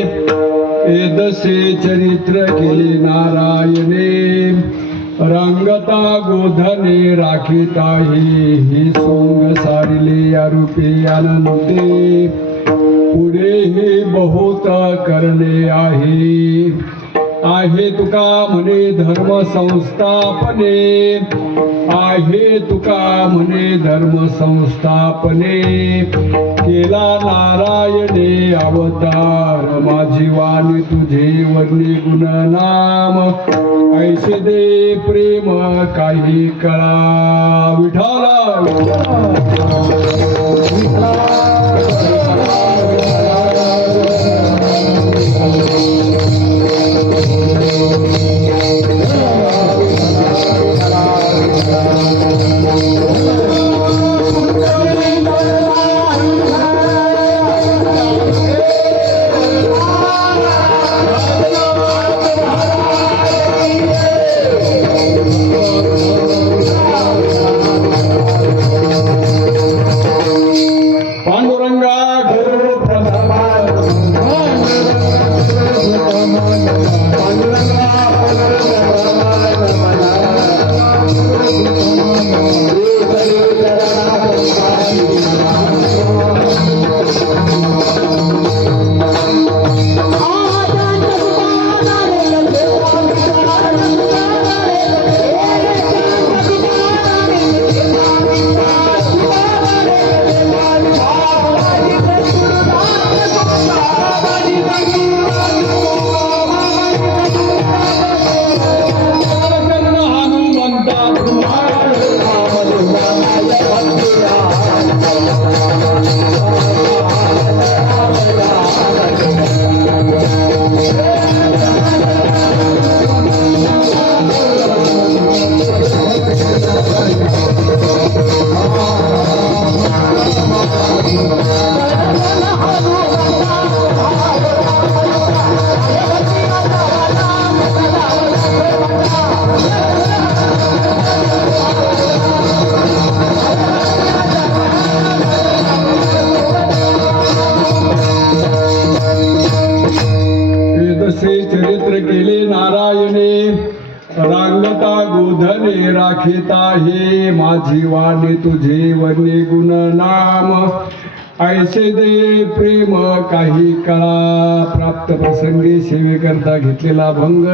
एदसे चरित्र केले नारायणे रंगता गोधने राखिता ही सोंग सारिले या रूपे आनंदे पुढे हे बहुत करणे आहे तुका म्हणे धर्म संस्थापने आहे तुका म्हणे धर्म संस्थापने केला नारायणे अवतार माझी वाणी तुझे वर्णी गुण नाम ऐसे दे प्रेम काही कळा विठाला चरित्र केले नारायणे रांगता गोधने राखिता हे माझी वाणी तुझे वर्णी गुण नाम ऐसे दे प्रेम काही कळा प्राप्त प्रसंगी सेवेकरता घेतलेला भंग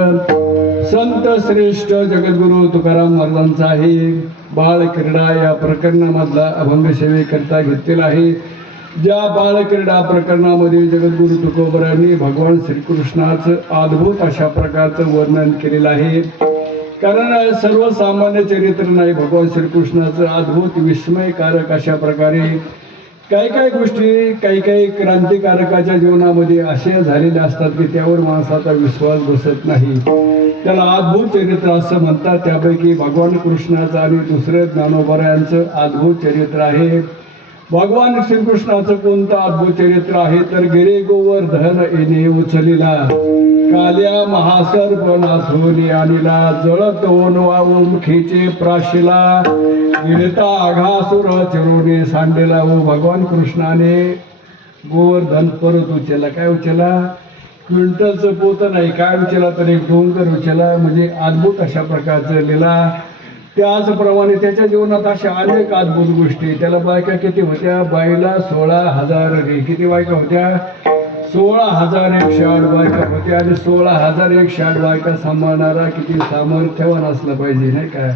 संत श्रेष्ठ जगद्गुरु तुकाराम महाराजांचा आहे बाळ क्रीडा या प्रकरणामधला अभंग सेवेकरता घेतलेला आहे ज्या बालक्रीडा प्रकरणामध्ये जगद्गुरु तुकोबरांनी भगवान श्रीकृष्णाचं अद्भुत अशा प्रकारचं वर्णन केलेलं आहे कारण सर्वसामान्य चरित्र नाही भगवान श्रीकृष्णाचं अद्भुत विस्मयकारक अशा प्रकारे काही गोष्टी काही क्रांतिकारकाच्या जीवनामध्ये अशा झालेल्या असतात की त्यावर माणसाचा विश्वास बसत नाही त्याला अद्भुत चरित्र असं म्हणतात त्यापैकी भगवान कृष्णाचं आणि दुसरं ज्ञानोबरायांचं अद्भुत चरित्र आहे भगवान श्रीकृष्णाचं कोणतं अद्भुत चरित्र आहे तर गिरे गोवर्धन येणे उचलिला काल्या महासर्पनाथोनी आणिला जळतोन मुखीचे प्राशिला गिरता आघासुर चिरोने सांडेला व भगवान कृष्णाने गोवर्धन परत उचलला काय उचलला क्विंटलचं पोत नाही काय उचलला तर एक डोंगर उचलला म्हणजे अद्भुत अशा प्रकारचं लिला त्याचप्रमाणे त्याच्या जीवनात अशा अनेक अद्भुत गोष्टी त्याला बायका किती होत्या बाईला 16,000 किती बायका होत्या 16,108 बायका होत्या आणि 16,108 बायका सांभाळणारा किती सामर्थ्यवान असलं पाहिजे नाही का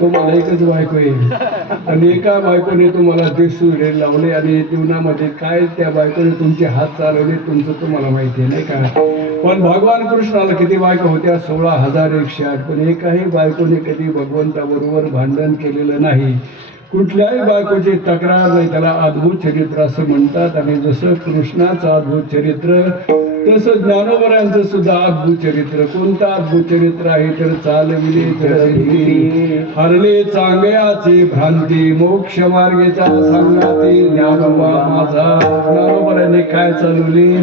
तुम्हाला एकच बायको येईल आणि एका बायकोने तुम्हाला ते सूर्य लावले आणि जीवनामध्ये काय त्या बायकोने तुमचे हात चालवले तुमचं तुम्हाला माहिती आहे नाही का पण भगवान कृष्णाला किती बायका होत्या 16,108 पण एकाही बायकोने कधी भगवंताबरोबर भांडण केलेलं नाही कुठल्याही बायकोची तक्रार नाही त्याला अद्भुत चरित्र असं म्हणतात आणि जसं कृष्णाचं अद्भुत चरित्र तसं ज्ञानोबरांचं सुद्धा अद्भुत चरित्र कोणतं अद्भुत चरित्र आहे तर चालविले हरले चांगयाची भ्रांती मोक्ष मार्गेचा संगाती ज्ञानोबा माझा ज्ञानोबरांनी काय चालवली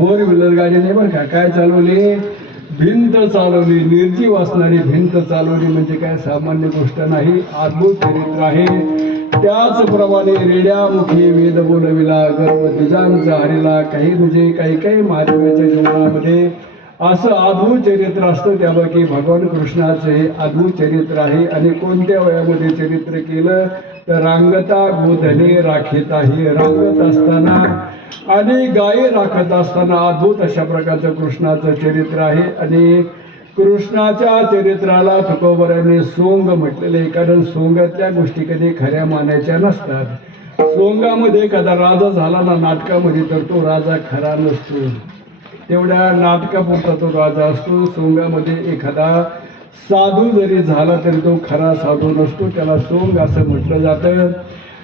4 व्हीलर गाडी नाही बरं का काय चालवली भिंत चालवली निर्जीव असणारी भिंत चालवली म्हणजे काय सामान्य गोष्ट नाही अद्भुत चरित्र आहे त्याचप्रमाणे रेड्यामुखी वेद बोलविला गर्भ द्विजांचा हरिला. काही म्हणजे काही महादेवाच्या जीवनामध्ये असं अद्भुत चरित्र असतं. त्यापैकी भगवान कृष्णाचे हे अद्भुत चरित्र आहे. आणि कोणत्या वयामध्ये चरित्र केलं तर रांगता गोधने राखिता, हे रांगत असताना आणि गायी राखत असताना अद्भुत अशा प्रकारचं कृष्णाचं चरित्र आहे. आणि कृष्णाच्या चरित्राला तुकोबराने सोंग म्हटलेले, कारण सोंगातल्या गोष्टी कधी खऱ्या मानायच्या नसतात. सोंगामध्ये एखादा राजा झाला ना नाटकामध्ये तर तो राजा खरा नसतो, तेवढ्या नाटकापुरता तो राजा असतो. सोंगामध्ये एखादा साधू जरी झाला तरी तो खरा साधू नसतो, त्याला सोंग असं म्हटलं जातं.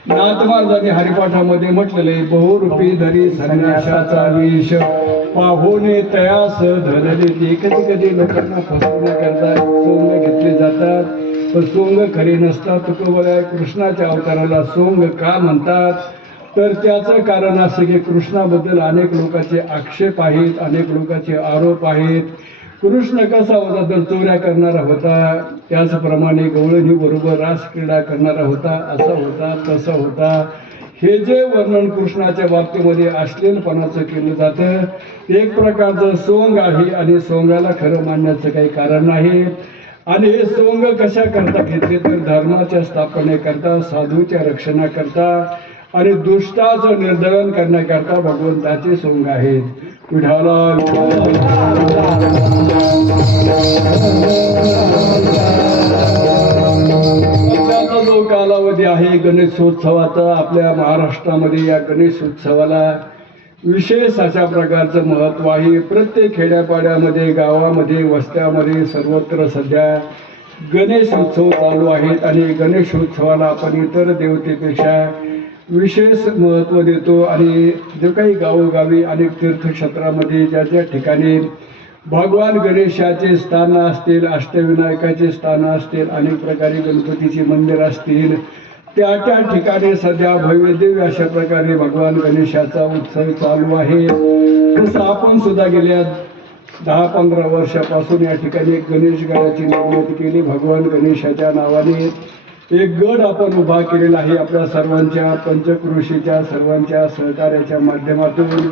नाथमार्गाने हरिपाठामध्ये म्हटलेले बहुरूपी धरी संन्यासाचा वेश पाहोने तयास धनदेती. कधी कधी लोकांना फसवण्याकरता सोंग घेतले जातात, पण सोंग खरी नसतात. तुकोबरा कृष्णाच्या अवताराला सोंग का म्हणतात तर त्याचं कारण असं की कृष्णाबद्दल अनेक लोकांचे आक्षेप आहेत, अनेक लोकांचे आरोप आहेत. कृष्ण कसा होता तर चोऱ्या करणारा होता, त्याचप्रमाणे गवळणी बरोबर रासक्रीडा करणारा होता, असा होता तसा होता. हे जे वर्णन कृष्णाच्या बाबतीमध्ये अश्लीलपणाचं केलं जातं, एक प्रकारचं सोंग आहे. आणि सोंगाला खरं मानण्याचं काही कारण नाही. आणि हे सोंग कशा करता घेतले तर धर्माच्या स्थापनेकरता, साधूच्या रक्षणाकरता आणि दुष्टाचं निर्दलन करण्याकरता भगवंताचे सोंग आहेत. विठाला जो कालावधी आहे गणेशोत्सवाचा, आपल्या महाराष्ट्रामध्ये या गणेशोत्सवाला विशेष अशा प्रकारचं महत्त्व आहे. प्रत्येक खेड्यापाड्यामध्ये, गावामध्ये, वस्त्यामध्ये सर्वत्र सध्या गणेशोत्सव चालू आहेत. आणि गणेशोत्सवाला आपण इतर देवतेपेक्षा विशेष महत्त्व देतो. आणि जे काही गावोगावी अनेक तीर्थक्षेत्रामध्ये ज्या ज्या ठिकाणी भगवान गणेशाचे स्थान असतील, अष्टविनायकाचे स्थान असतील, अनेक प्रकारे गणपतीची मंदिर असतील, त्या त्या ठिकाणी सध्या भव्यदिव्य अशा प्रकारे भगवान गणेशाचा उत्सव चालू आहे. तसं आपण सुद्धा गेल्या 10-15 वर्षापासून या ठिकाणी एक गणेश गडाची निर्मिती केली. भगवान गणेशाच्या नावाने एक गड आपण उभा केलेला आहे. आपल्या सर्वांच्या पंचक्रोशीच्या सर्वांच्या सहकार्याच्या माध्यमातून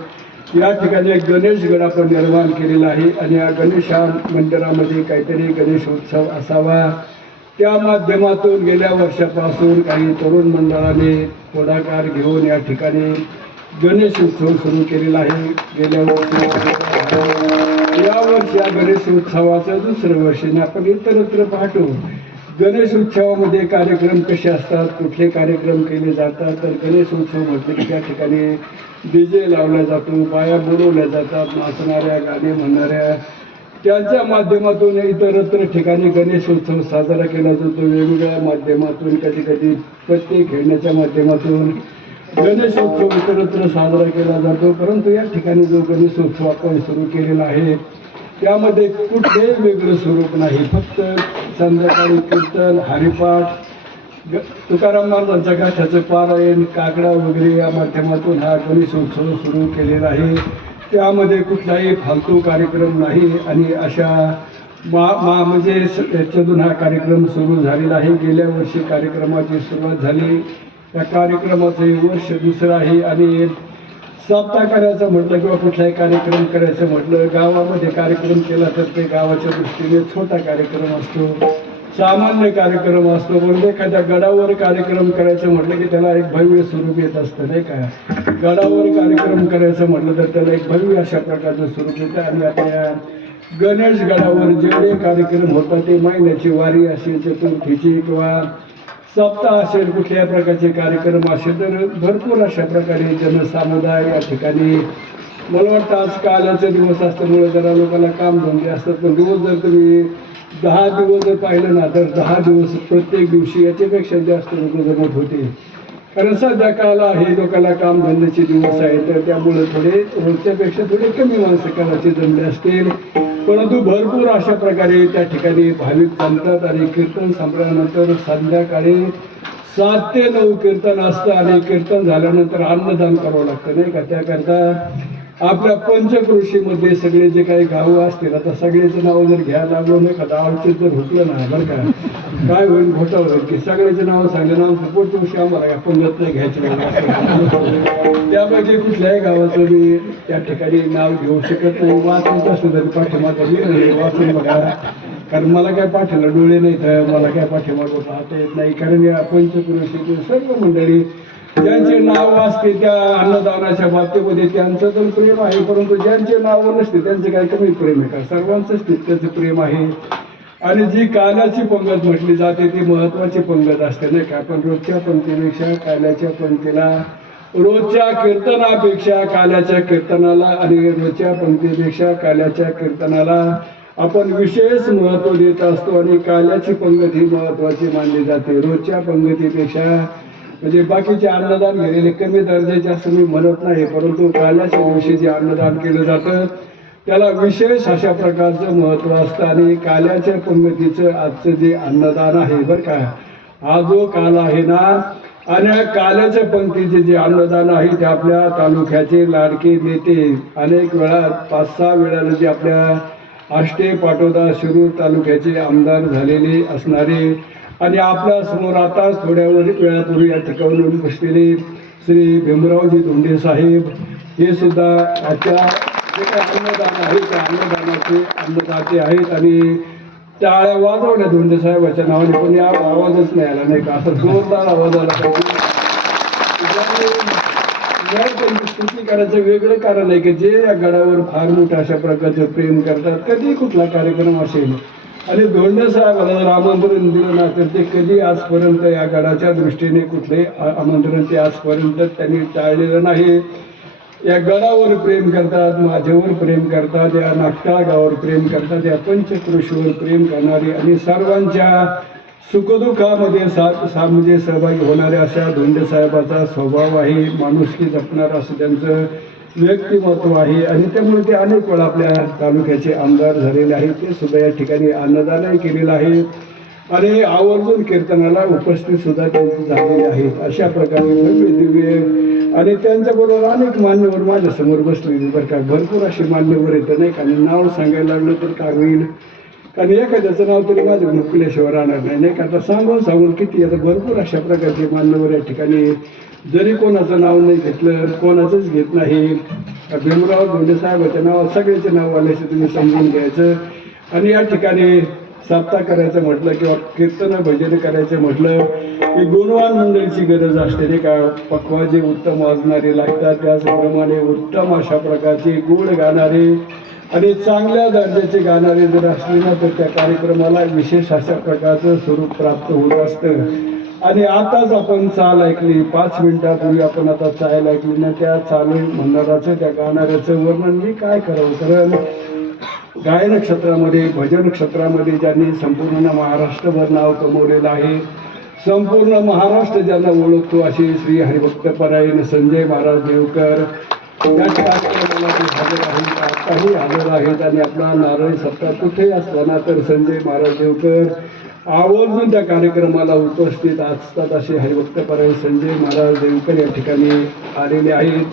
या ठिकाणी एक गणेश गड आपण निर्माण केलेला आहे. आणि या गणेश मंदिरामध्ये काहीतरी गणेशोत्सव असावा, त्या माध्यमातून गेल्या वर्षापासून काही तरुण मंडळाने पुढाकार घेऊन या ठिकाणी गणेशोत्सव सुरू केलेला आहे. गेल्या वर्षी यावर्षी या गणेशोत्सवाचं दुसरं वर्षाने आपण इतरत्र पाहतो. गणेश उत्सवामध्ये कार्यक्रम कसे असतात, कुठले कार्यक्रम केले जातात तर गणेशोत्सव म्हटले की त्या ठिकाणी डीजे लावला जातो, बाया बोलवल्या जातात, नाचणाऱ्या गाणे म्हणणाऱ्या, त्यांच्या माध्यमातून इतरत्र ठिकाणी गणेशोत्सव साजरा केला जातो. वेगवेगळ्या माध्यमातून, कधी कधी पत्ते खेळण्याच्या माध्यमातून गणेशोत्सव इतरत्र साजरा केला जातो. परंतु या ठिकाणी जो गणेशोत्सव आपण सुरू केलेला आहे त्यामध्ये कुठलेही वेगळं स्वरूप नाही. फक्त संध्याकाळी कीर्तन, हरिपाठ, तुकाराम महाराजांच्या गाथ्याचं पारायण, काकडा वगैरे या माध्यमातून हा गणेशोत्सव सुरू केलेला आहे. त्यामध्ये कुठलाही फालतू कार्यक्रम नाही. आणि अशा म्हणजे याच्यातून हा कार्यक्रम सुरू झालेला आहे. गेल्या वर्षी कार्यक्रमाची सुरुवात झाली, त्या कार्यक्रमाचं हे वर्ष दुसरं आहे. आणि सप्ताह करायचं म्हटलं किंवा कुठलाही कार्यक्रम करायचं म्हटलं, गावामध्ये कार्यक्रम केला तर ते गावाच्या दृष्टीने छोटा कार्यक्रम असतो, सामान्य कार्यक्रम असतो. पण एखाद्या गडावर कार्यक्रम करायचं म्हटलं की त्याला एक भव्य स्वरूप येत असतं, नाही का. गडावर कार्यक्रम करायचं म्हटलं तर त्याला एक भव्य अशा प्रकारचं स्वरूप येतं. आणि आपल्या गणेश गडावर जेवढे कार्यक्रम होतात ते महिन्याची वारी असेल, चतुर्थीची किंवा सप्ताह असेल, कुठल्या प्रकारचे कार्यक्रम असेल तर भरपूर अशा प्रकारे जनसमुदाय या ठिकाणी. मला वाटतं आज कालाचे दिवस असल्यामुळे जरा लोकांना कामधंदे असतात, पण दिवस जर तुम्ही 10 दिवस जर पाहिलं ना तर 10 दिवस प्रत्येक दिवशी याच्यापेक्षा जास्त लोक जमत होते. कारण सध्या काल आहे, लोकांना कामधंद्याचे दिवस आहेत, तर त्यामुळे थोडे रोजच्यापेक्षा थोडे कमी माणसं कालाचे जमले असतील. परंतु भरपूर अशा प्रकारे त्या ठिकाणी भाविक जमतात. आणि कीर्तन संपल्यानंतर संध्याकाळी 7 ते 9 कीर्तन असतं. आणि कीर्तन झाल्यानंतर अन्नदान करावं लागतं, नाही का. त्याकरता आपल्या पंचक्रोशीमध्ये सगळे जे काही गावं असतील, आता सगळ्याचं नाव जर घ्यायला लागलो नाही का गावचे जर हुकलं ना बरं का, काय होईल घोटा होईल की सगळ्याचे नाव सांगलं ना पुढच्या वर्षी आम्हाला काय पंगत नाही घ्यायची त्यापैकी कुठल्याही गावाचं मी त्या ठिकाणी नाव घेऊ शकत नाही. वाचायचं असलं तरी पाठीमागं लिहिलं वाचून बघा, कारण मला काय पाठीला डोळे नाही तर मला काय पाठीमागं पाहता येत नाही. कारण या पंचक्रोशीतील सर्व मंडळी ज्यांचे नाव असते त्या अन्नदानाच्या बाबतीमध्ये त्यांचं तर प्रेम आहे, परंतु ज्यांचे नाव नसते त्यांचे काय कमी प्रेम आहे का? सर्वांचंच तितकंच प्रेम आहे. आणि जी काल्याची पंगत म्हटली जाते ती महत्वाची पंगत असते नाही का? आपण रोजच्या पंक्तीपेक्षा काल्याच्या पंक्तीला, रोजच्या कीर्तनापेक्षा काल्याच्या कीर्तनाला आणि रोजच्या पंक्तीपेक्षा काल्याच्या कीर्तनाला आपण विशेष महत्त्व देत असतो. आणि काल्याची पंगत ही महत्वाची मानली जाते रोजच्या पंगतीपेक्षा. म्हणजे बाकीचे अन्नदान गेलेले कमी दर्जाचे असं मी म्हणत नाही, परंतु काल्याच्या दिवशी जे अन्नदान केलं जातं त्याला विशेष अशा प्रकारचं महत्त्व असतं. आणि काल्याच्या पंगतीचं आजचं जे अन्नदान आहे बरं का, हा जो काल आहे ना, आणि काल्याच्या पंक्तीचे जे अन्नदान आहे ते आपल्या तालुक्याचे लाडके नेते अनेक वेळा 5-6 वेळाला जे आपल्या आष्टे पाटोदा शिरूर तालुक्याचे आमदार झालेले असणारे आणि आपल्या समोर आताच थोड्या वेळापूर्वी या ठिकाणी बसलेले श्री भीमरावजी धोंडे साहेब हे सुद्धा आजच्या जे काही अन्नदान आहे त्या अन्नदानाचे अन्नदाते आहेत. आणि टाळ्या वाजवल्या धोंडे साहेबाच्या नावाने, पण या आवाजच नाही आला नाही का, असं जोरदार आवाज आला पाहिजे. त्यांची स्तुती करायचं वेगळं कारण आहे की जे या गडावर फार मोठं अशा प्रकारचं प्रेम करतात. कधी कुठला कार्यक्रम असेल आणि धोंडे साहेबाला जर आमंत्रण दिलं ना तर ते कधी आजपर्यंत या गडाच्या दृष्टीने कुठले आमंत्रण ते आजपर्यंत त्यांनी टाळलेलं नाही. या गडावर प्रेम करतात, माझ्यावर प्रेम करतात, या नागटाळ गावावर प्रेम करतात, या पंचक्रोशीवर प्रेम करणारे आणि सर्वांच्या सुखदुःखामध्ये म्हणजे सहभागी होणारे अशा धोंडे साहेबाचा स्वभाव आहे. माणुसकी जपणारं असं त्यांचं व्यक्तिमत्व आहे. आणि त्यामुळे ते अनेक वेळा आपल्या तालुक्याचे आमदार झालेले आहेत. ते सुद्धा या ठिकाणी अन्नदानही केलेलं आहे आणि आवर्जून कीर्तनाला उपस्थित सुद्धा त्यांची झालेली आहेत. अशा प्रकारे भव्य दिव्य आणि त्यांच्याबरोबर अनेक मान्यवर माझ्यासमोर बसलेली बरं का, भरपूर असे मान्यवर येतं नाही का. नाव सांगायला लागलं तर काय होईल, कारण एखाद्याचं नाव तरी माझं मुकल्याशिवाय राहणार नाही का. आता सांगून किती आता भरपूर अशा प्रकारचे मान्यवर या ठिकाणी, जरी कोणाचं नाव नाही घेतलं, कोणाचंच घेत नाही, भीमराव धोंडे साहेबाच्या नावात सगळ्याचे नाव आल्याचे तुम्ही समजून घ्यायचं. आणि या ठिकाणी सप्ताह करायचं म्हटलं किंवा कीर्तन भजन करायचं म्हटलं की गुणवान मंडळीची गरज असते नाही का. पक्वाजे उत्तम वाजणारे लागतात, त्याचप्रमाणे उत्तम अशा प्रकारचे गुण गाणारे आणि चांगल्या दर्जाचे गाणारे जर असले ना तर त्या कार्यक्रमाला विशेष अशा प्रकारचं स्वरूप प्राप्त होत असतं. आणि आताच आपण चाल ऐकली, 5 मिनिटापूर्वी आपण आता चाल ऐकली ना, त्या चालू म्हणणाराचं त्या गाणाऱ्याचं वर्णन मी काय करावं. कारण गायन क्षेत्रामध्ये भजन क्षेत्रामध्ये ज्यांनी संपूर्ण महाराष्ट्रभर नाव कमवलेलं आहे, संपूर्ण महाराष्ट्र ज्यांना ओळखतो असे श्री हरिभक्तपरायण संजय महाराज देवकर या कार्यक्रमाला ते हजर आहेत, आताही हजर आहेत. आणि आपला नारळी सप्ताह कुठेही असताना तर संजय महाराज देवकर आवर्जून त्या कार्यक्रमाला उपस्थित असतात. असे हरिभक्तपरायण संजय महाराज देवकर या ठिकाणी आलेले आहेत.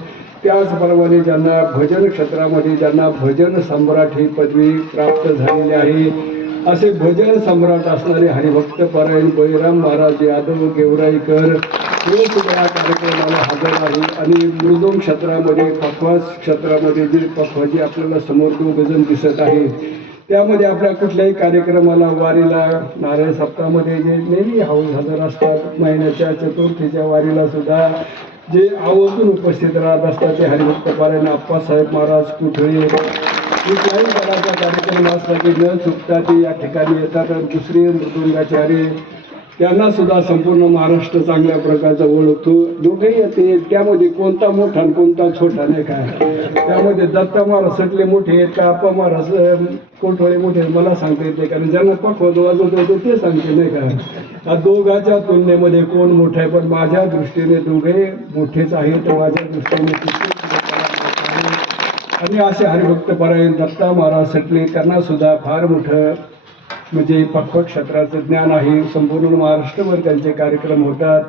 त्याचप्रमाणे ज्यांना भजन क्षेत्रामध्ये ज्यांना भजन सम्राट ही पदवी प्राप्त झालेली आहे, असे भजन सम्राट असणारे हरिभक्तपरायण बळीराम महाराज यादव गेवराईकर हे सुद्धा या कार्यक्रमाला हजर आहे. आणि मृदुंग क्षेत्रामध्ये पखवाज क्षेत्रामध्ये जे पखवाजी आपल्याला समोर 2 जण दिसत आहेत, त्यामध्ये आपल्या कुठल्याही कार्यक्रमाला वारीला नारळ सप्ताहामध्ये जे नेहमी हजर असतात, महिन्याच्या चतुर्थीच्या वारीला सुद्धा जे आवर्जून उपस्थित राहत असतात ते हरिभक्तपरायण आप्पासाहेब महाराज कुठळे. कुठल्याही गडाचा कार्यक्रम असला की न चुकता ते या ठिकाणी येतात. दुसरे मृदुंगाचार्य त्यांना सुद्धा संपूर्ण महाराष्ट्र चांगल्या प्रकारचा ओळखतो. दोघेही येते, त्यामध्ये कोणता मोठा आणि कोणता छोटा नाही काय. त्यामध्ये दत्ता महाराज सटले मोठे आहेत का आप्पा महाराज कोठवळे मोठे आहेत मला सांगता येते, कारण ज्यांना पखवाज वाजवत होते ते सांगते नाही का. या दोघांच्या तुलनेमध्ये कोण मोठा आहे, पण माझ्या दृष्टीने दोघे मोठेच आहेत. माझ्या दृष्टीने आणि असे हरिभक्तपरायण दत्ता महाराज सटले त्यांना सुद्धा फार मोठं म्हणजे पक्व क्षेत्राचं ज्ञान आहे. संपूर्ण महाराष्ट्रभर त्यांचे कार्यक्रम होतात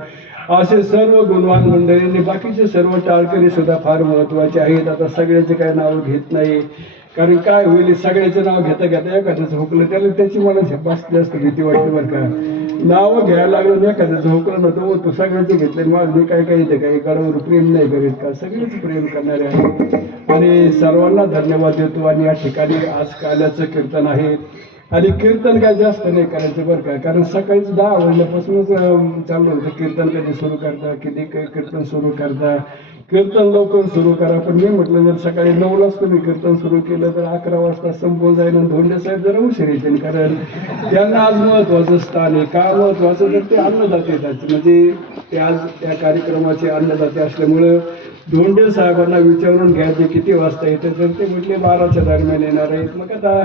असे सर्व गुणवान मंडळींनी बाकीचे सर्व टाळकरी सुद्धा फार महत्त्वाचे आहेत. आता सगळ्याचे काय नाव घेत नाही, कारण काय होईल सगळ्याचं नाव घेता घेता एखाद्याचं हुकलं त्याला त्याची मला जास्त जास्त भीती वाटते बरं का. नावं घ्यायला लागलं नाही एखाद्याचं हुकलं नव्हतं तू सगळ्याचे घेतले मग मी काय काय येते काही गडावर प्रेम नाही करीत का, सगळेच प्रेम करणारे आहेत आणि सर्वांना धन्यवाद देतो. आणि या ठिकाणी आज काल्याचं कीर्तन आहे आणि कीर्तन काय जास्त नाही करायचं बरं का, कारण सकाळीच 10 वाजल्यापासूनच चालू होतं कीर्तन. कधी सुरू करता किती कीर्तन सुरू करता, कीर्तन लवकर सुरू करा. पण मी म्हटलं जर सकाळी 9लाच तुम्ही कीर्तन सुरू केलं तर 11 वाजता संपून जाईल आणि धोंडे साहेब जरा उशीर येतील, कारण त्यांना आज महत्त्वाचं स्थान आहे. का महत्त्वाचं तर ते अन्नदाते येतात, म्हणजे ते आज या कार्यक्रमाचे अन्नदाते असल्यामुळं धोंडे साहेबांना विचारून घ्यायचे किती वाजता येतं, तर ते म्हटले 12च्या दरम्यान येणार आहेत. मग आता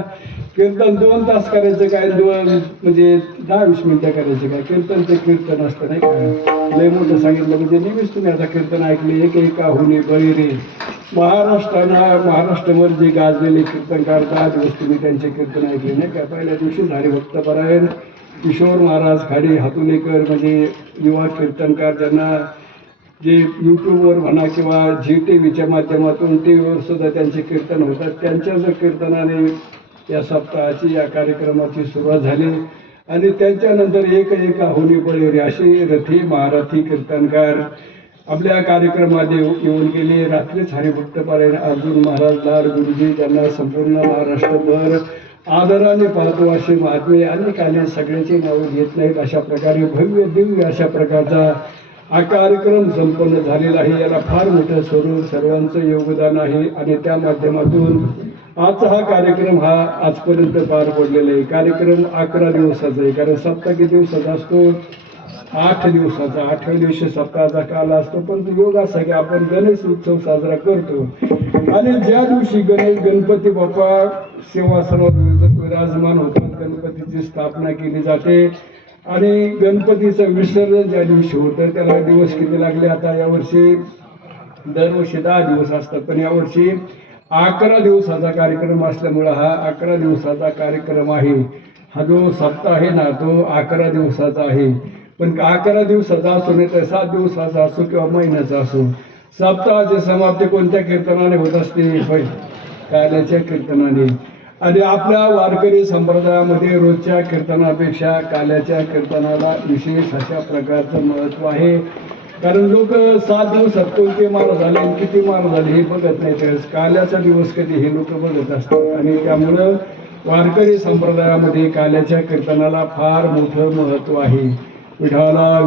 कीर्तन 2 तास करायचं काय, 2 म्हणजे 10-20 मिनिटं करायचं काय, कीर्तनचं कीर्तन असतं नाही का. लय मोठं सांगितलं म्हणजे नेहमीच तुम्ही आता कीर्तन ऐकले, एक एका हुनी बळी रे. महाराष्ट्रभर जे गाजलेले कीर्तनकार 10 दिवस तुम्ही त्यांचे कीर्तन ऐकले नाही का. पहिल्या दिवशी हरिभक्त परायण किशोर महाराज खाडी हातुलेकर म्हणजे युवा कीर्तनकार, ज्यांना जे यूट्यूबवर म्हणा किंवा ZTVच्या माध्यमातून TV वर सुद्धा त्यांचे कीर्तन होतात, त्यांच्याच कीर्तनाने या सप्ताहाची या कार्यक्रमाची सुरुवात झाली. आणि त्यांच्यानंतर एक होनी बळी अशी रथी महारथी कीर्तनकार आपल्या कार्यक्रमात येऊन गेले. रात्रीच हरिभक्त पारायण अर्जुन महाराज लाड गुरुजी, त्यांना संपूर्ण महाराष्ट्रभर आदराने पाहतो असे महात्मे अनेक आले, सगळ्याची नावं घेत नाहीत. अशा प्रकारे भव्य दिव्य अशा प्रकारचा हा कार्यक्रम संपन्न झालेला आहे. याला फार मोठं स्वरूप सर्वांचं योगदान आहे आणि त्या माध्यमातून आजचा हा कार्यक्रम हा आजपर्यंत पार पडलेला आहे. कार्यक्रम 11 दिवसाचा आहे, कारण सप्ताह किती दिवसाचा असतो, 8 दिवसाचा. 8व्या दिवशी सप्ताहाचा काल असतो. पण योग असा की आपण गणेश उत्सव साजरा करतो आणि ज्या दिवशी गणपती बाप्पा सिंहासनावर विराजमान होतात, गणपतीची स्थापना केली जाते आणि गणपतीचं विसर्जन ज्या दिवशी होतं त्याला दिवस किती लागले. आता यावर्षी दरवर्षी 10 दिवस असतात, पण यावर्षी 11 दिवसाचा कार्यक्रम असल्यामुळं हा 11 दिवसाचा कार्यक्रम आहे. हा जो सप्ताह आहे ना तो 11 दिवसाचा आहे. पण 11 दिवसाचा असो नाही तर 7 दिवसाचा असो किंवा महिन्याचा असो, सप्ताहाची समाप्ती कोणत्या कीर्तनाने होत असते, काल्याच्या कीर्तनाने. आणि आपल्या वारकरी संप्रदायामध्ये रोजच्या कीर्तनापेक्षा काल्याच्या कीर्तनाला विशेष अशा प्रकारचं महत्त्व आहे. कारण लोक 7 दिवसात कोणते मार झाले आणि किती मार झाले हे बघत नाही, तर काल्याचा दिवस कधी हे लोक बघत असतात. आणि त्यामुळं वारकरी संप्रदायामध्ये काल्याच्या कीर्तनाला फार मोठं महत्त्व आहे. विठाला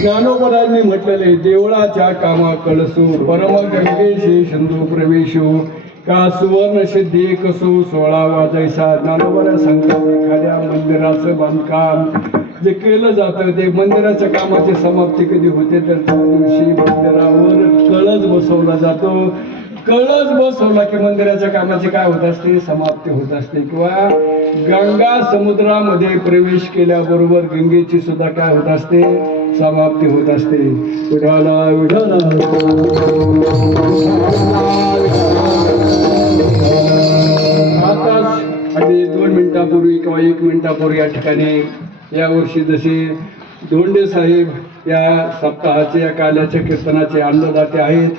ज्ञानोबरांनी म्हटलेले, देवळाच्या कामा कळसू परम गंगेशी सिंधू प्रवेशू का सुवर्ण सिद्धी कसू 16वा जैसा. ज्ञानोबरा सांगतात एखाद्या मंदिराचं बांधकाम जे केलं जातं ते मंदिराच्या कामाची समाप्ती कधी होते तर त्या दिवशी मंदिरावर कळस बसवला जातो. कळस बसवला की मंदिराच्या कामाची काय होत असते, समाप्ती होत असते. किंवा गंगा समुद्रामध्ये प्रवेश केल्याबरोबर गंगेची सुद्धा काय होत असते, समाप्ती होत असते. विठाला विठाला आताच अगदी 2 मिनिटापूर्वी किंवा 1 मिनिटापूर्वी या ठिकाणी यावर्षी जसे धोंडे साहेब या सप्ताहाचे या काल्याच्या कीर्तनाचे अन्नदाते आहेत,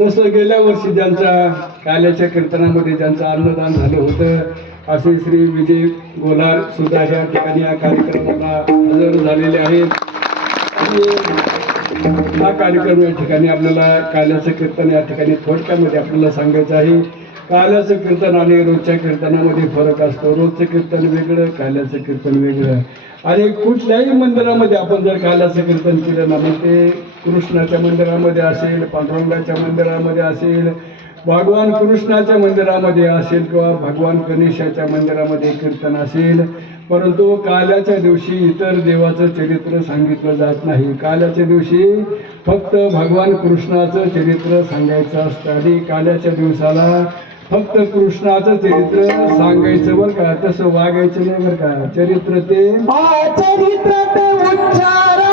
तसं गेल्या वर्षी ज्यांच्या काल्याच्या कीर्तनामध्ये ज्यांचं अन्नदान झालं होतं असे श्री विजय गोलार सुद्धा या ठिकाणी या कार्यक्रमाला हजर झालेले आहेत. हा कार्यक्रम या ठिकाणी आपल्याला काल्याचं कीर्तन या ठिकाणी थोडक्यामध्ये आपल्याला सांगायचं आहे. काल्याचं कीर्तन आणि रोजच्या कीर्तनामध्ये फरक असतो. रोजचं कीर्तन वेगळं, काल्याचं कीर्तन वेगळं. आणि कुठल्याही मंदिरामध्ये आपण जर काल्याचं कीर्तन केलं ना, मग ते कृष्णाच्या मंदिरामध्ये असेल, पांडुरंगाच्या मंदिरामध्ये असेल, भगवान कृष्णाच्या मंदिरामध्ये असेल किंवा भगवान गणेशाच्या मंदिरामध्ये कीर्तन असेल, परंतु काल्याच्या दिवशी इतर देवाचं चरित्र सांगितलं जात नाही. काल्याच्या दिवशी फक्त भगवान कृष्णाचं चरित्र सांगायचं असतं आणि काल्याच्या दिवसाला फक्त कृष्णाचं चरित्र सांगायचं बरं का, तसं वागायचं नाही बरं का. चरित्र ते उच्चारा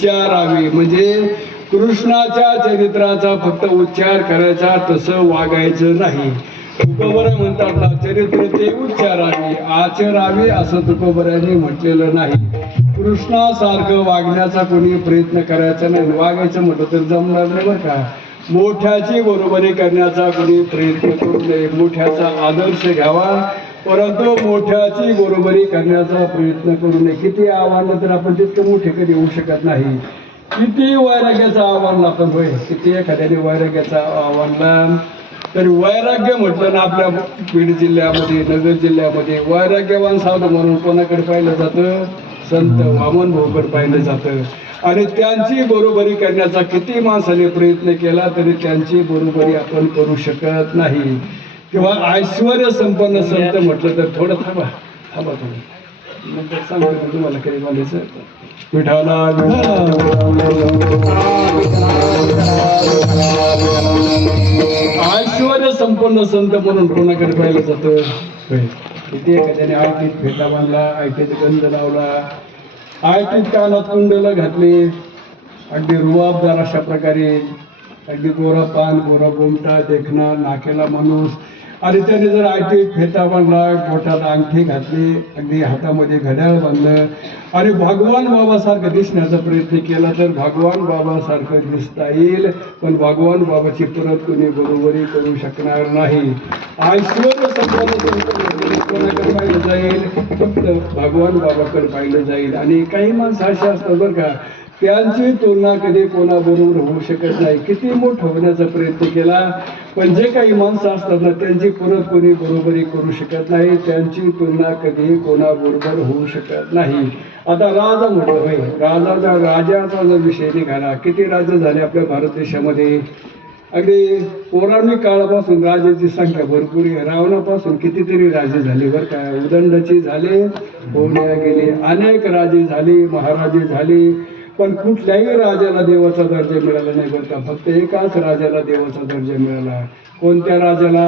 उच्चारावी. म्हणजे कृष्णाच्या चरित्राचा फक्त उच्चार करायचा, तसं वागायचं नाही. तुकोबरा म्हणतात ना, चरित्र ते उच्चारावे आचरावे असं तुकोबरांनी म्हटलेलं नाही. कृष्णासारखं वागण्याचा कोणी प्रयत्न करायचा नाही. वागायचं म्हटलं तर जमणार नाही बरं का. मोठ्याची बरोबरी करण्याचा कोणी प्रयत्न करू नये. मोठ्याचा आदर्श घ्यावा, परंतु मोठ्याची बरोबरी करण्याचा प्रयत्न करू नये. किती आव्हान तर आपण तितकं मोठे कधी होऊ शकत नाही. किती वैराग्याचं आव्हान आपण होय, किती एखाद्याने वैराग्याचा आव्हानला, तर वैराग्य म्हटलं ना आपल्या बीड जिल्ह्यामध्ये, नगर जिल्ह्यामध्ये वैराग्यवान साधू म्हणून कोणाकडे पाहिलं जातं? संत वामन भाऊकडे पाहिलं जातं. आणि त्यांची बरोबरी करण्याचा किती माणसाने प्रयत्न केला तरी त्यांची बरोबरी आपण करू शकत नाही. किंवा ऐश्वर संपन्न संत म्हटलं तर थोडं थांबा थोडं, नंतर सांगतो तुम्हाला काही बोलायचं. विठाला ऐश्वर संपन्न संत म्हणून कोणाकडे पाहिलं जातं? किती एखाद्याने आयटीत फेटा बांधला, आयटीत गंध लावला, आयटीत कानात कुंडलं घातले, अगदी रुबाबदार अशा प्रकारे, अगदी गोरा पान गोरा गोमटा देखणा नाकेला माणूस, आणि त्याने जर आयटीत फेटा बांधला, पोटात अंगठी घातली, अगदी हातामध्ये घड्याळ बांधलं आणि भगवान बाबासारखं दिसण्याचा प्रयत्न केला तर भगवान बाबासारखं दिसता येईल, पण भगवान बाबाची परत कोणी बरोबरी करू शकणार नाही. ऐश्वर संपन्न कोणाकडे पाहिलं जाईल? फक्त भगवान बाबाकडे पाहिलं जाईल. आणि काही माणसं अशी असतात बरं का, त्यांची तुलना कधी कोणाबरोबर होऊ शकत नाही. किती मोठं होण्याचा प्रयत्न केला, पण जे काही माणसं असतात ना त्यांची परत कोणी बरोबरी करू शकत नाही. त्यांची तुलना कधी कोणाबरोबर होऊ शकत नाही. आता राजा म्हटलं होय, राजाचा जर विषय निघाला, किती राजे झाले आपल्या भारत देशामध्ये? अगदी पौराणिक काळापासून राजाची संख्या भरपूर आहे. रावणापासून कितीतरी राजे झाले बरं का. उदंडची झाले, होण्या गेले, अनेक राजे झाले, महाराजे झाले, पण कुठल्याही राजाला देवाचा दर्जा मिळाला नाही बरं का. फक्त एकाच राजाला देवाचा दर्जा मिळाला. कोणत्या राजाला?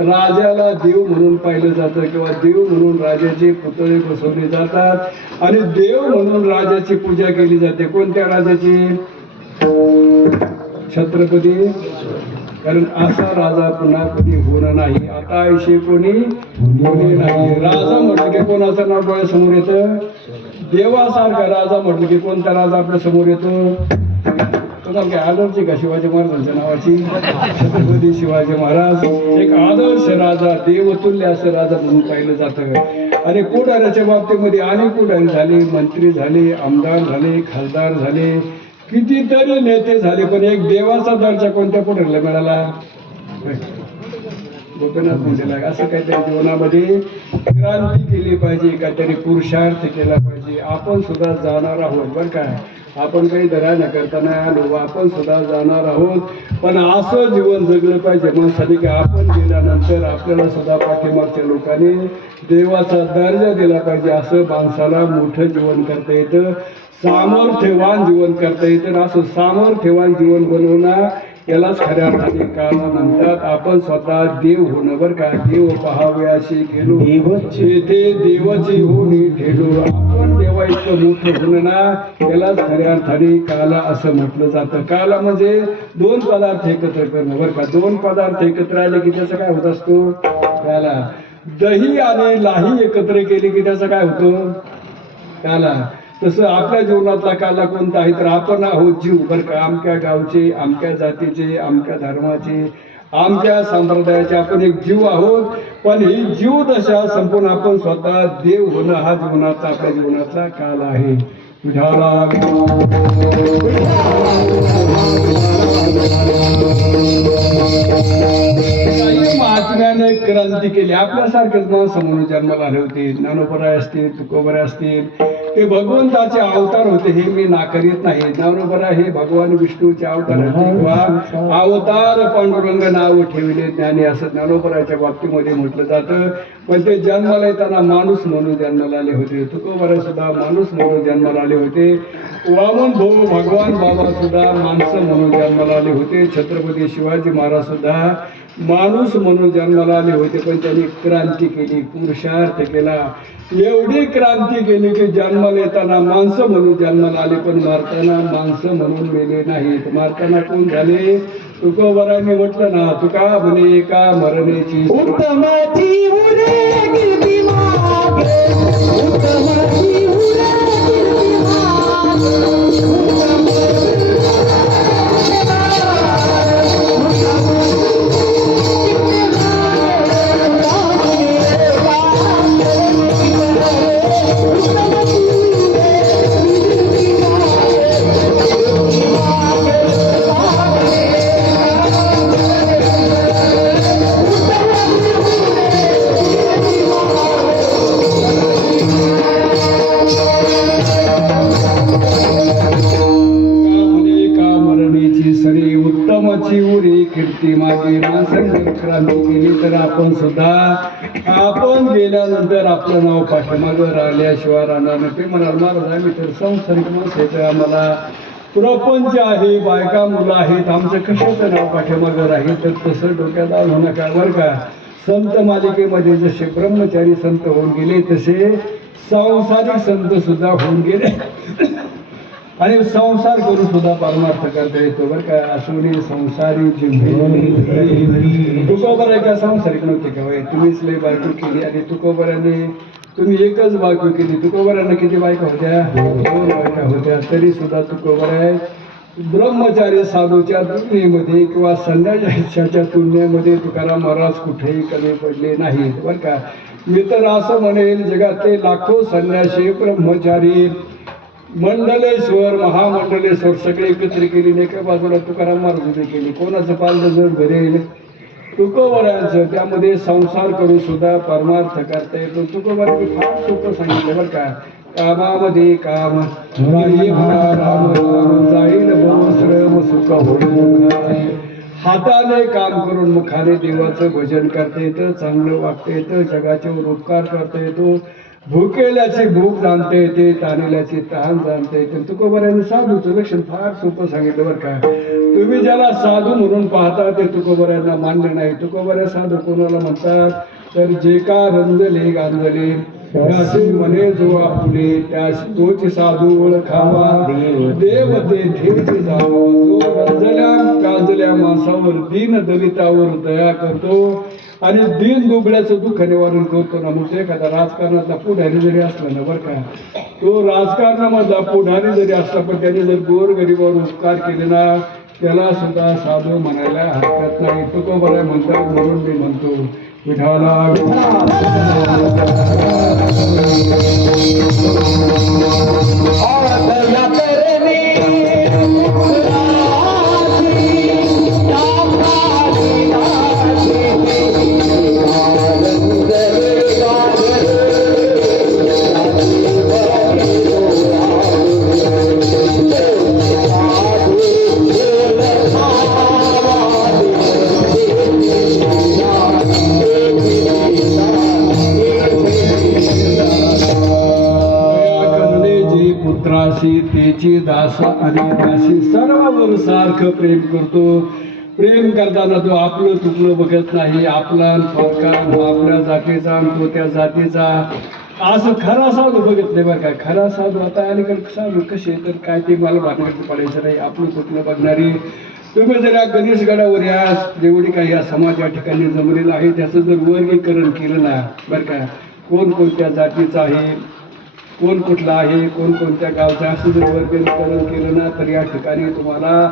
राजाला देव म्हणून पाहिलं जातं किंवा देव म्हणून राजाचे पुतळे बसवले जातात आणि देव म्हणून राजाची पूजा केली जाते. कोणत्या राजाची? छत्रपती. कारण असा राजा पुन्हा कधी होणार नाही. आता ऐशी कोणी नाही. राजा म्हटलं की कोणाचं नाव डोळ्यासमोर येतं? देवासारखा राजा म्हटलं की कोणता राजा आपल्या समोर येतो? काय आदर्श का शिवाजी महाराजांच्या नावाची? छत्रपती शिवाजी महाराज एक आदर्श राजा, देवतुल्य असं राजा म्हणून पाहिलं जातं. आणि पुढाऱ्याच्या बाबतीमध्ये अनेक पुढारी झाले, मंत्री झाले, आमदार झाले, खासदार झाले, कितीतरी नेते झाले, पण एक देवाचा दर्जा कोणत्या पुढाऱ्याला मिळाला? गोपीनाथ मुंडेला. असं काहीतरी जीवनामध्ये क्रांती केली पाहिजे, काहीतरी पुरुषार्थ केला पाहिजे. आपण सुद्धा जाणार आहोत बरं काय. आपण काही दरा न करताना आलो, आपण सुद्धा जाणार आहोत, पण असं जीवन जगलं पाहिजे माणसाने की आपण गेल्यानंतर आपल्याला सुद्धा पाठीमागच्या लोकांनी देवाचा दर्जा दिला पाहिजे. असं माणसाला मोठं जीवन करता येतं, सामर्थ्यवान जीवन करता येतं. असं सामर्थ्यवान जीवन बनवणं यालाच खऱ्या अर्थाने काळ म्हणतात. आपण स्वतः देव होणं बरं का. देव पहाव्याशी गेलो, तेथे देवाची होणी ठेलो. आपण देवा इतकं मोठं होणं ना, यालाच खऱ्या अर्थाने काला असं म्हटलं जातं. काला म्हणजे दोन पदार्थ एकत्र करणं बरं का. दोन पदार्थ एकत्र आले की त्याचा काय होत असतो? काला. दही आणि लाही एकत्र केली की त्याचा काय होतो? काला. तसं आपल्या जीवनातला काला कोणता आहे तर आपण आहोत जीव बरं का. अमक्या गावचे, अमक्या जातीचे, अमक्या धर्माचे, आमच्या संप्रदायाचे आपण एक जीव आहोत. पण ही जीवदशा संपून आपण स्वतः देव होणं हा जीवनाचा आपल्या जीवनातला काल आहे. महात्म्याने क्रांती केली. आपल्यासारखेच माणसं म्हणून जन्माला आले होते. ज्ञानोबराय असतील, तुकोबराय असतील, ते भगवंताचे अवतार होते, हे मी नाकारीत नाही. ज्ञानोबराय हे भगवान विष्णूचे अवतार होते किंवा अवतार पांडुरंग नाव ठेवले ज्ञानी असं ज्ञानोबरायच्या बाबतीमध्ये म्हटलं जातं. पण ते जन्माला येताना माणूस म्हणून जन्माला आले होते. तुकोबराय सुद्धा माणूस म्हणून जन्माला आले होते. वामन भाऊ भगवान बाबा सुद्धा माणसं म्हणून जन्माला आले होते. छत्रपती शिवाजी महाराज सुद्धा माणूस म्हणून जन्माला आले होते, पण त्यांनी क्रांती केली, पुरुषार्थ केला. एवढी क्रांती केली की जन्माला येताना माणसं म्हणून जन्माला आले, पण मारताना माणसं म्हणून मेले नाहीत. मारताना कोण झाले? तुकोबारांनी म्हटलं ना, तुका म्हणे का मरणेची उत्तमाची उरे कीर्ती मागे, उत्तमाची उरे कीर्ती उत्तमाची उरी कीर्ती मागे. माणसाने क्रांती केली तर आपण सुद्धा, आपण गेल्यानंतर आपलं नाव पाठीमागं राहिल्याशिवाय राहणार नाही. ते म्हणाल महाराज आम्ही तर संसारिक माणसं आहे, आम्हाला प्रपंच आहे, बायका मुलं आहेत, आमचं कशाचं नाव पाठीमागं राहील. तर तसं डोक्यात आणू नका बरं का. संत मालिकेमध्ये जसे ब्रह्मचारी संत होऊन गेले, तसे सांसारिक संत सुद्धा होऊन गेले आणि संसार करून सुद्धा परमार्थ करता येतो बरं का. असून संसारी तुकोबर आहे का सांसारिक नव्हते का? तुम्हीच लय बायको केली आणि तुकोबराने तुम्ही एकच बायको केली. तुकोबरांना किती बायका होत्या? 2 बायका होत्या. तरी सुद्धा तुकोबर आहे ब्रह्मचारी साधूच्या तुलनेमध्ये किंवा संन्याशाच्या तुलनेमध्ये तुकाराम महाराज कुठेही कमी पडले नाहीत बरं का. मी तर असं म्हणेल, जगातले लाखो संन्यासी ब्रह्मचारी मंडलेश्वर महामंडलेश्वर सगळे एकत्र केली, एका बाजूला तुकाराम महाराज उभे केली. कोणाचं पालचं जर भरेल? तुकोबरांचं. त्यामध्ये संसार करून सुद्धा परमार्थ करता येतो. तुकोबरांनी फार सोपं सांगितलं बरं का. कामामध्ये काम राम जाईल श्रम सुख होईल. हाताने काम करून मुखाने देवाचं भजन करता येतं, चांगलं वागता येतं, जगाचे उपकार करता येतो, भुकेल्याची भूक जाणता येते, ताणलेल्याची तहान जाणता येते. तुकोबरांनी साधूचं लक्षण फार सोपं सांगितलं बरं का. तुम्ही ज्याला साधू म्हणून पाहता ते तुकोबरांना मान्य नाही. तुकोबरा साधू कोणाला म्हणतात? तर जे का रंजले गांजले त्याशी म्हणे जो आपुले, त्यास तोच साधू ओळखावा, देव तेथेच जावा. जो रंजल्या गांजल्या माणसावर दीन दलितावर दया करतो आणि दीन दुबळ्याचं दुःख निवारण करतो ना. मग एखादा राजकारणातला पुढारी जरी असला ना बरं का, तो राजकारणामधला पुढारी जरी असला पण त्याने जर गोरगरिबावर उपकार केले ना, त्याला सुद्धा साधू म्हणायला हरकत नाही. तुकोबरा म्हणतात म्हणून मी म्हणतो विठाला तेची दास आणि दासी सर्वांवर सारखं प्रेम करतो. प्रेम करताना तो आपलं तुकलं बघत नाही, आपला फरका आपल्या जातीचा तो त्या जातीचा असं खरा साधू बघत नाही बरं का. खरा साधू आता अलीकडे साधू कसे तर काय ते मला भानगड पडायचं नाही, आपलं तुकलं बघणारी. तुम्ही जर या गणेशगडावर या जेवढी काही या समाज या ठिकाणी जमलेलं आहे त्याचं जर वर्गीकरण केलं ना बरं का, कोण कोणत्या जातीचं आहे, कोण कुठला आहे, कोण कोणत्या गावचा, असं जर वर्गीकरण केलं ना तर या ठिकाणी तुम्हाला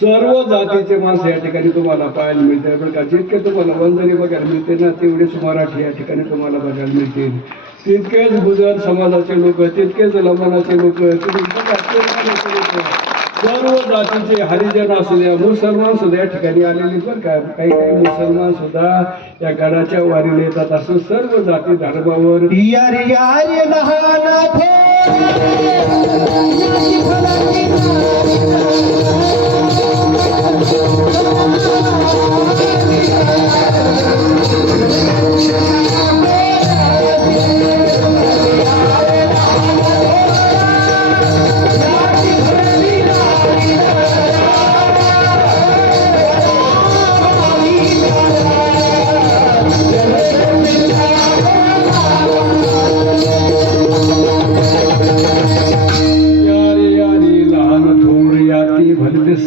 सर्व जातीचे माणसं या ठिकाणी तुम्हाला पाहायला मिळते बरं का. जितके तुम्हाला वंजरी बघायला मिळते ना तेवढेच मराठी या ठिकाणी तुम्हाला बघायला मिळतील. तितकेच गुजर समाजाचे लोक, तितकेच लमानाचे लोक, सर्व जातीचे हरिजन असू द्या, मुसलमान सुद्धा या ठिकाणी आलेले बरं का. काही काही मुसलमान सुद्धा या गडाच्या वारीला येतात. असं सर्व जाती धर्मावर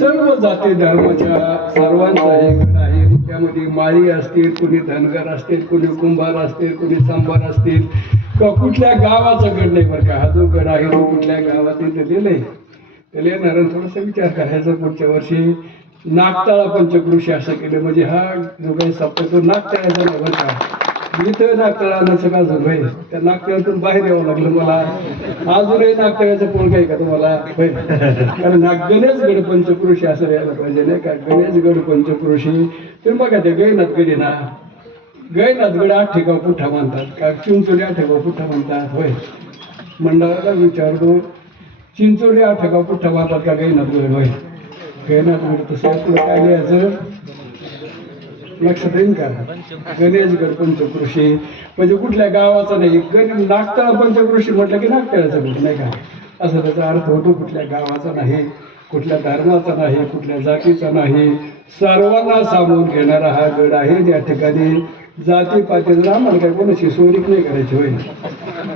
सर्व जाती धर्माच्या सर्वांचा एक गण आहे. त्यामध्ये माळी असतील, कुणी धनगर असतील, कुणी कुंभार असतील, कुणी सांबार असतील, किंवा कुठल्या गावाचा गण नाही बरं का. हा जो गण आहे तो कुठल्या गावात दिलेला आहे त्याला येणार थोडासा विचार करायचा. पुढच्या वर्षी नागताळा पंचक्रोशी असं केलं म्हणजे हा जो काही सप्ताह तो नागताळ्याचा नाही बरं का. इथं नागताळा आणायचं का झालं भाई, त्या नागताळ्यातून बाहेर यावं लागलं मला. अजूनही नागताळ्याचं पोळ काय का तुम्हाला होय. कारण गणेश गड पंचक्रोशी असं यायला पाहिजे नाही का. गणेश गड पंचक्रोशी तुम्ही बघा ते गैनाथ गड आहे ना, गैनाथ गड 8 ठिकाण पुठ्ठा म्हणतात का, चिंचोली 8 ठिकाण पुठ्ठा म्हणतात होय. मंडळाला विचारतो चिंचोली 8 ठिकाण पुठ्ठा म्हणतात का गैनाथ गड होय. गैनाथ गड तसं तुला काय लिहायचं लक्षात येईल का. गणेशगड पंचक्रोशी म्हणजे कुठल्या गावाचा नाही. नागताळा पंचक्रोशी म्हटलं की नागताळ्याचं गड नाही का, असं त्याचा अर्थ होतो. कुठल्या गावाचा नाही, कुठल्या धर्माचा नाही, कुठल्या जातीचा नाही, सर्वांना सामावून घेणारा हा गड आहे. या ठिकाणी जाती पातीचं आम्हाला काय कोणाची चोरी नाही करायची होईल.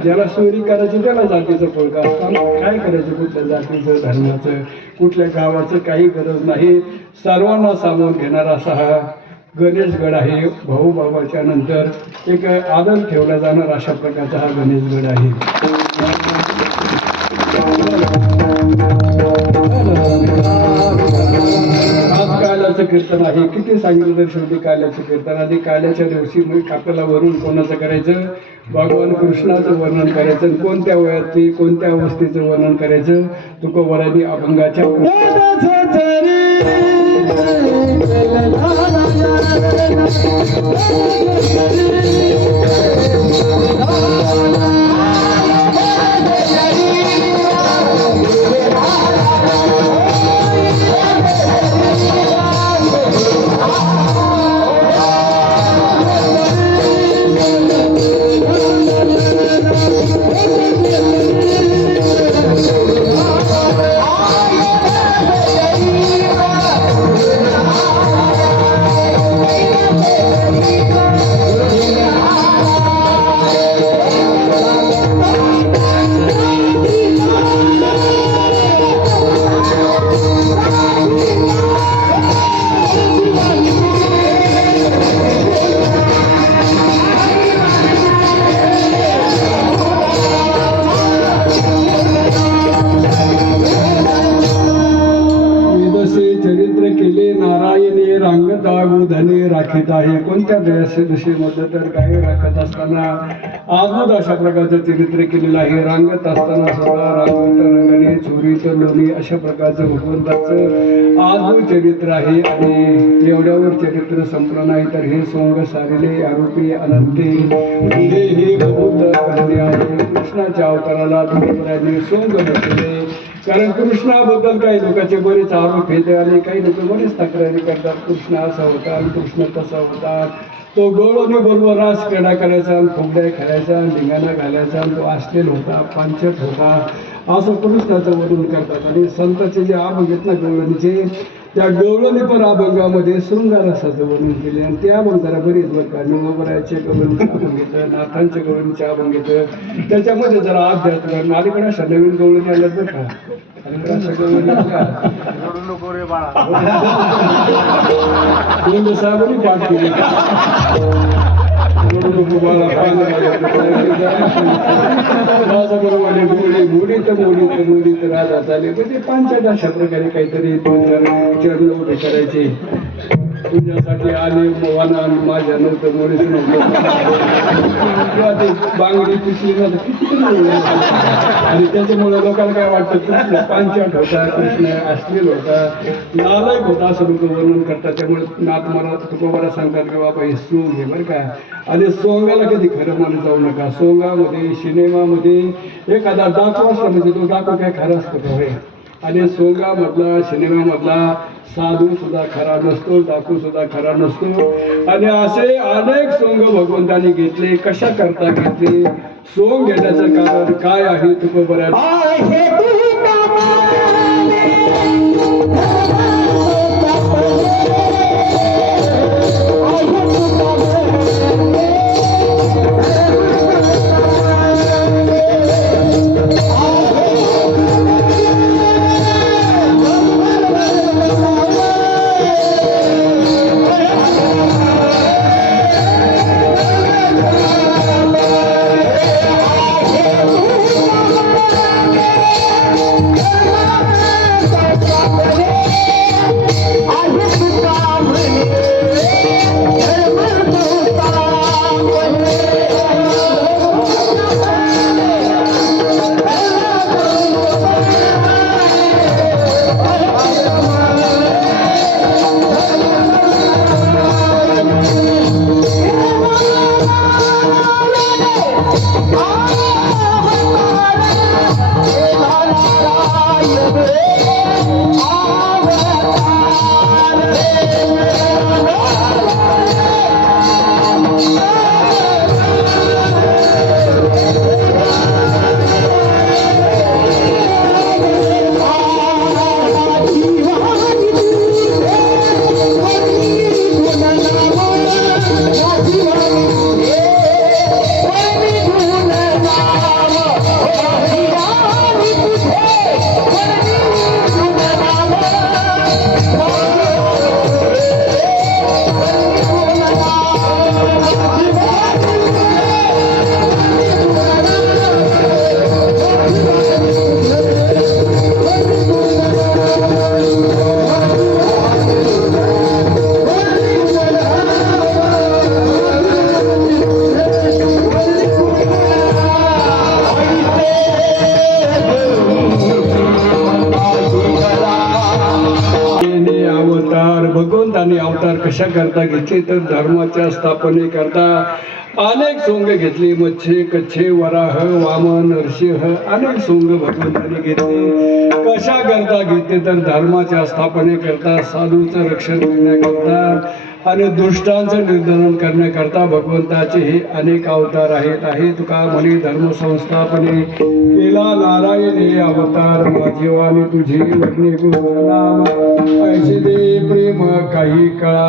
ज्याला चोरी करायची त्याला जातीचं फळका असताना काय करायचं कुठल्या जातीचं धर्माचं कुठल्या गावाचं काही गरज नाही. सर्वांना सामावून घेणारा असा हा गणेशगड आहे. भाऊ बाबाच्या नंतर एक आदर ठेवला जाणार अशा प्रकारचा हा गणेशगड आहे. आज काल्याचं कीर्तन आहे. किती सांगितलं तर शेवटी काल्याचं कीर्तन. आणि काल्याच्या दिवशी मग आपल्याला वरून कोणाचं करायचं, भगवान कृष्णाचं वर्णन करायचं. कोणत्या वयातली कोणत्या अवस्थेचं वर्णन करायचं. तुकोबरांनी अभंगाच्या राखीत आहे. कोणत्या दिशेमध्ये तर गाय राखत असताना आजूद अशा प्रकारचं चरित्र केलेलं आहे. रांगत असताना सुद्धा रांगत रंगणे चोरी तर लोणी अशा प्रकारचं भगवंताचं आजूद चरित्र आहे. आणि एवढ्यावर चरित्र संपलं नाही तर हे सोंग सारिले आरोपी अनंते हे बहुत करणे आहे. कृष्णाच्या अवताराला तुकोबरांनी सोंग बसले. कारण कृष्णाबद्दल काही लोकांचे बरेच आरोप येते आणि काही लोक बरेच तक्रारी करतात. कृष्ण असा होता आणि कृष्ण तसा होता. तो गवळणी बरोबर रास क्रीडा करायचा, फुगड्या खेळायचा, धिंगाणा घालायचा, तो अश्लील होता, पांचट होता असं कृष्णाचं वर्णन करतात. आणि संतांचे जे अभंग आहेत ना गवळणीचे, त्या गवळणी पण अभंगामध्ये शृंगारसाचं वर्णन केले. आणि त्या अभंगाला बरीच बरं का. नवरायाचे गवळणीचं अभंग येतं, नाथांचे गवळणीचे अभंग येतं. त्याच्यामध्ये जरा अध्यात्म अलीकडे अशा नवीन गवळणी आल्यात बरं का. अलीकडे अशा गवळणी साहेबांनी पाठ केली. मुली तर राजा झाले म्हणजे पांचट अशा प्रकारे काहीतरी 2-4 चरण उभे करायचे. तुझ्यासाठी आले मोवाना आणि माझ्या नंतर मुलीच किंवा ते बांगडी पिसली ना तर किती आणि त्याच्यामुळे लोकांना काय वाटतं कृष्ण पांचट होता, कृष्ण अश्लील होता, नालायक होता असं लोक वर्णन करतात. त्यामुळे नाथ महाराज तुकोबरा सांगतात की बाबा हे सोंग आहे बरं का. आणि सोंगाला कधी खरं मानत जाऊ नका. सोंगामध्ये सिनेमामध्ये एखादा डाकू असला म्हणजे तो डाकू काय खरं असतो का होय. आणि सोंगामधला सिनेमामधला साधू सुद्धा खरा नसतो, डाकू सुद्धा खरा नसतो. आणि असे अनेक सोंग भगवंतांनी घेतले. कशा करता घेतले, सोंग घेण्याचं कारण काय आहे तुकोबरा भगवंतांनी अवतार कशा करता घेतले तर धर्माच्या स्थापनेकरता अनेक सोंग घेतली. मच्छे कच्छे वराह वामन नरसिंह अनेक सोंग भगवंतांनी घेतली. कशा करता घेतले तर धर्माच्या स्थापनेकरता, साधूचं रक्षण करण्याकरता आणि दुष्टांचं निर्धारण करण्याकरता भगवंताचे हे अनेक अवतार आहेत. आहे तुका म्हणे धर्म संस्थापने केला नारायण हे अवतार. माझी वाणी तुझी लग्ने गुणनाम ऐसे दे प्रेम काही कळा.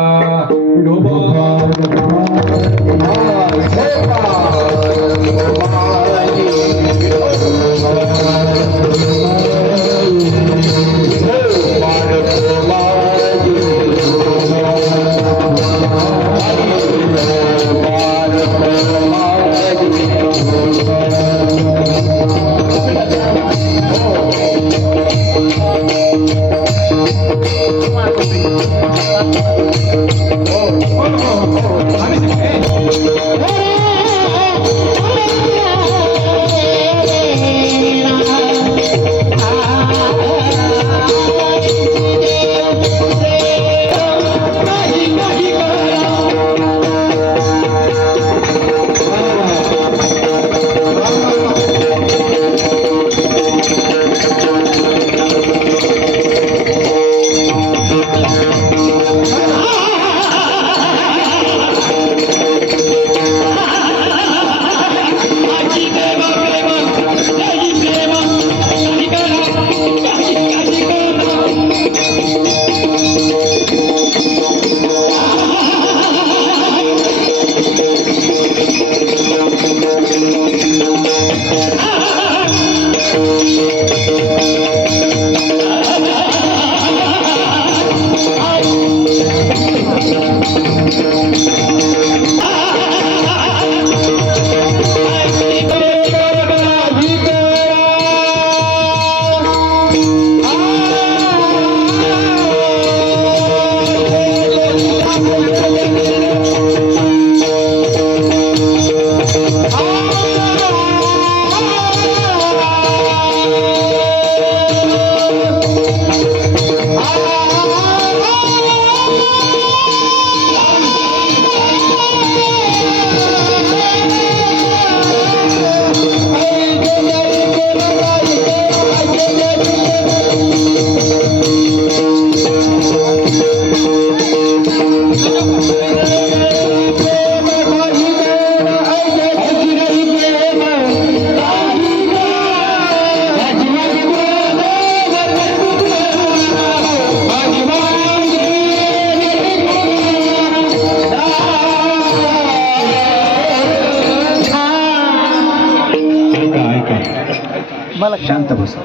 मला शांत बस.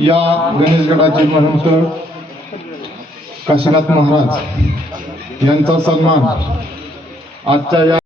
या गणेशगडाचे महंत काशीनाथ महाराज यांचा सन्मान आजच्या या